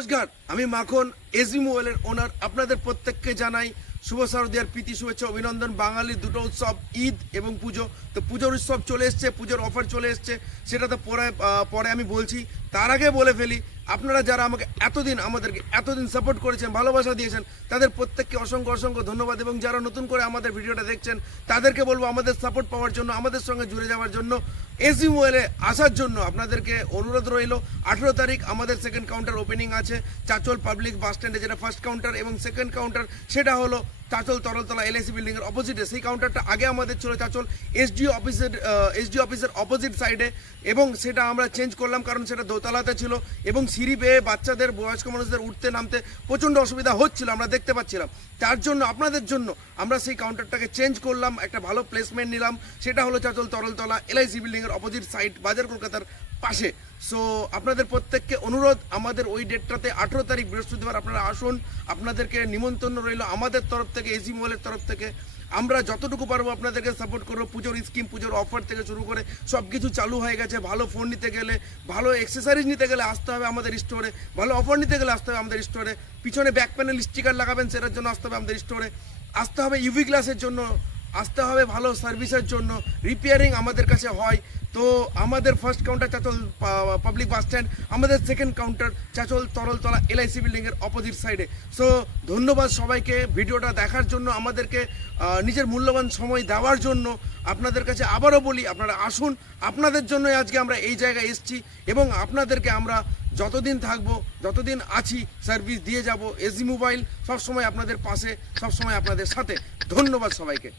নমস্কার, আমি মাখন এসবি মোবাইলের ওনার। আপনাদের প্রত্যেককে জানাই শুভ শারদীয়ার প্রীতি শুভেচ্ছা অভিনন্দন। বাঙালির দুটো উৎসব, ঈদ এবং পুজো। তো পুজোর উৎসব চলে এসছে, পুজোর অফার চলে এসছে, সেটা তো পরে আমি বলছি। তার আগে বলে ফেলি, আপনারা যারা আমাকে আমাদেরকে এতদিন সাপোর্ট করেছেন, ভালোবাসা দিয়েছেন, তাদের প্রত্যেককে অসংখ্য অসংখ্য ধন্যবাদ। এবং যারা নতুন করে আমাদের ভিডিওটা দেখছেন, তাদেরকে বলবো আমাদের সাপোর্ট পাওয়ার জন্য, আমাদের সঙ্গে জুড়ে যাওয়ার জন্য, এসবি মোবাইলে আসার জন্য আপনাদেরকে অনুরোধ রইল। 18 তারিখ আমাদের সেকেন্ড কাউন্টার ওপেনিং আছে চাচল পাবলিক বাস স্ট্যান্ডে, যেটা ফার্স্ট কাউন্টার, এবং সেকেন্ড কাউন্টার সেটা হলো চাচল তরলতলা এলআইসি বিল্ডিং এর অপোজিটে। সেই কাউন্টারটা আগে আমাদের ছিল চাচল এসডিও অফিসের অপোজিট সাইডে, এবং সেটা আমরা চেঞ্জ করলাম কারণ সেটা দোতলাতে ছিল এবং সিঁড়ি বেয়ে বাচ্চাদের, বয়স্ক মানুষদের উঠতে নামতে প্রচণ্ড অসুবিধা হচ্ছিল, আমরা দেখতে পাচ্ছিলাম। তার জন্য আপনাদের জন্য আমরা সেই কাউন্টারটাকে চেঞ্জ করলাম, একটা ভালো প্লেসমেন্ট নিলাম। সেটা হলো চাচল তরলতলা এলআইসি বিল্ডিং এর অপোজিট সাইড, বাজার কলকাতার পাশে। সো আপনাদের প্রত্যেককে অনুরোধ, আমাদের ওই ডেটটাতে 18 তারিখ বৃহস্পতিবার আপনারা আসুন। আপনাদেরকে নিমন্ত্রণ রইল আমাদের তরফ থেকে, এসবি মোবাইলের তরফ থেকে। আমরা যতটুকু পারবো আপনাদেরকে সাপোর্ট করবো। পুজোর স্কিম, পুজোর অফার থেকে শুরু করে সব কিছু চালু হয়ে গেছে। ভালো ফোন নিতে গেলে, ভালো অ্যাক্সেসরিজ নিতে গেলে আসতে হবে আমাদের স্টোরে, ভালো অফার নিতে গেলে আসতে হবে আমাদের স্টোরে। পিছনে ব্যাক প্যানেল স্টিকার লাগাবেন, সেটার জন্য আসতে হবে আমাদের স্টোরে। আসতে হবে ইউভি গ্লাসের জন্য, আসতে হবে ভালো সার্ভিসের জন্য, রিপেয়ারিং আমাদের কাছে হয়। তো আমাদের first counter Chachal public bus stand, আমাদের second counter Chachal Taraltala LIC building এর অপোজিট সাইডে। সো ধন্যবাদ সবাইকে ভিডিওটা দেখার জন্য, আমাদেরকে নিজের মূল্যবান সময় দেওয়ার জন্য। আপনাদের কাছে আবারও বলি, আপনারা আসুন। আপনাদের জন্যই আজকে আমরা এই জায়গায় এসেছি, এবং আপনাদেরকে আমরা যতদিন থাকবো, যতদিন আছি, সার্ভিস দিয়ে যাব। এসবি মোবাইল সবসময় আপনাদের পাশে, সবসময় আপনাদের সাথে। ধন্যবাদ সবাইকে।